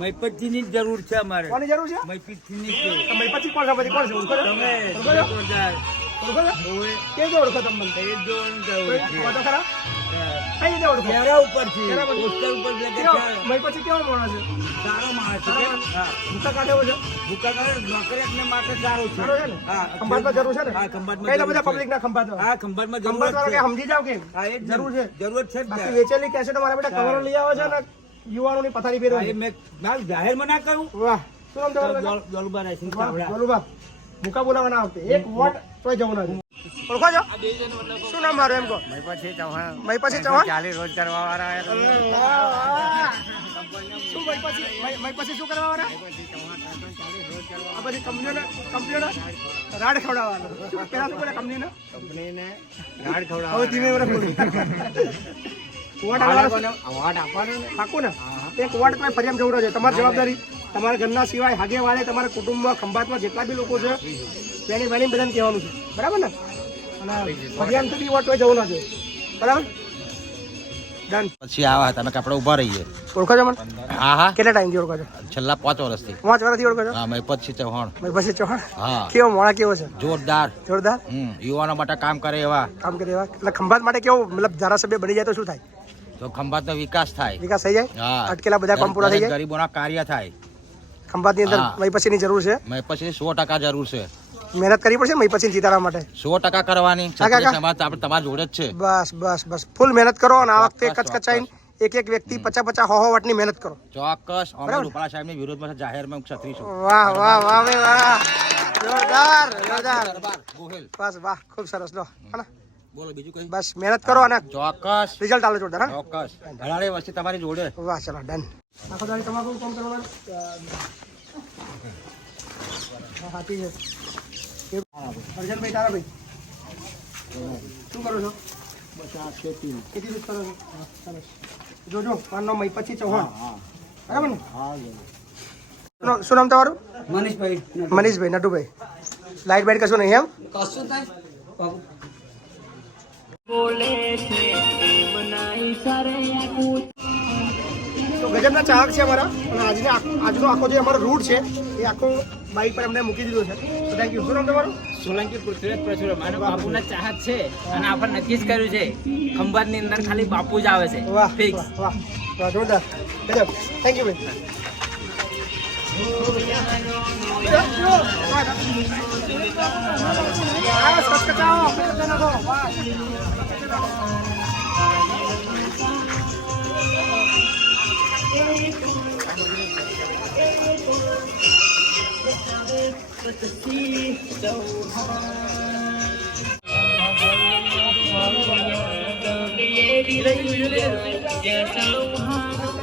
મહીપતની જરૂર છે અમારે. કોની જરૂર છે? મહીપતની મહીપત કોણ છે? કોણ છે? કે જો ઓળખો તમે કઈ રીતે ઓળખો? મહીપત કેવો માણસ છે? સારો માણસ છે. ભૂકા કાઢેવો છે? ભૂકા નોકરિયાતને માટે સારો છે. ને ખંભાતમાં જરૂર છે ને? હા, ખંભાતમાં કઈ બધા પબ્લિક ના ખંભાત હા, ખંભાતમાં ખંભાત વાળા કે સમજી જાવ કે હા, એ જરૂર છે. જરૂર છે. બાકી વેચેલી કેસેટો મારા બેટા કવરો લઈ આવે છે ને યુવાનોની પથારી ફેરવે છે. મેં જાહેરમાં ના કહું. વાહ, શું નામ તમારું? દોલુબા ગોલુબા. ભૂકા બોલાવાના આવતે એક વોટ તોય જવું નથી. ઓળખો છો? શું નામ મારું એમ કહો? મહીપતસિંહ ચૌહાણ. મહીપતસિંહ ચૌહાણ. 40 રોજ કરવા વાળા. શું મહીપતસિંહ શું કરવા વાળા? આ બધી કંપનીઓને રાડ ખવડાવવાનો. શું પેલા શું બોલે કંપનીને રાડ હવે ખવડાવવા. ધીમે વોટ આપવાનો પાકું ને એક વોટ તમે ફરિયામ જવું છે. તમારી જવાબદારી તમારા ઘરના સિવાય હાગે વાળે તમારા કુટુંબમાં ખંભાતમાં જેટલા બી લોકો છે તેની બેની બધાને કહેવાનું છે. બરાબર ને? અને ફરિયામ સુધી વોટ હોય જવું છે. બરાબર ડન. પછી આવા હતા અમે આપણે ઉભા રહીએ. ઓળખો છો મને? હા હા, કેટલા ટાઈમથી ઓળખો છો? છેલ્લા 5 વર્ષથી. 5 વર્ષથી ઓળખો છો? હા, મહીપતસિંહ ચૌહાણ. મહીપતસિંહ ચૌહાણ. હા, કેવો મોણા કેવો છે? જોરદાર. જોરદાર યુવાનો માટે કામ કરે એવા. કામ કરે એવા. એટલે ખંભાત માટે કેવું મતલબ ધારાસભ્ય બની જાય તો શું થાય? તો ખંભાતનો વિકાસ થાય. વિકાસ થઈ જાય. હા, અટકેલા બધા કામ પૂરા થઈ જાય. ગરીબોના કાર્ય થાય. ખંભાતની અંદર મહીપતસિંહની જરૂર છે. મહીપતસિંહ 100% જરૂર છે. મહેનત કરવી પડશે મહીપતસિંહ જીતાડવા માટે. 100% કરવાની. કાકા. સમાજ આપણે તમારા જોડે જ છે. બસ ફૂલ મહેનત કરો અને આ વખતે કચકચાઈને એક વ્યક્તિ 50-50 100 વોટની મહેનત કરો. ચોક્કસ. અમે રૂપાલા સાહેબની વિરોધમાં જાહેરમાં ક્ષત્રિય છું. વાહ વાહ વાહ ભાઈ વાહ, જોરદાર જોરદાર. ગોહિલ. બસ વાહ, ખૂબ સરસ. લો હા, બોલો બીજું કઈ? બસ મહેનત કરો અને ચોક્કસ રિઝલ્ટ આલો જોરદાર. હા, ચોક્કસ. ઘણાડે વસ્તી તમારી જોડે. વાહ, ચલો ડન. આખો દાડી તમાકુ કામ કરવાનું. હાથી છે. અર્જનભાઈ તારા ભાઈ શું કરો છો? ખેતી જ કરો છો. સરસ. જોજો મારું નામ મહીપતસિંહ ચૌહાણ. બરાબર ને? શું નામ તમારું? મનીષભાઈ નટુભાઈ. લાઈટ બાઈટ કશું નહીં એમ? કશું થાય. તો ગજબના ચાહક છે અમારા અને આજનો આખો જે અમારો રૂટ છે એ આખો બાઇક પર અમને મૂકી દીધો છે. તો થેન્ક યુ. શું નામ તમારું? સોલંકી પૃથ્વીરાજ પરશુરામ. મારો બાપુના ચાહક છે અને આપણે નક્કી જ કર્યું છે ખંભાતની અંદર ખાલી બાપુ જ આવે છે. વાહ ફિક્સ. વાહ વાહ, જોરદાર. ગજબ. થેન્ક યુ ભાઈ. Chauhan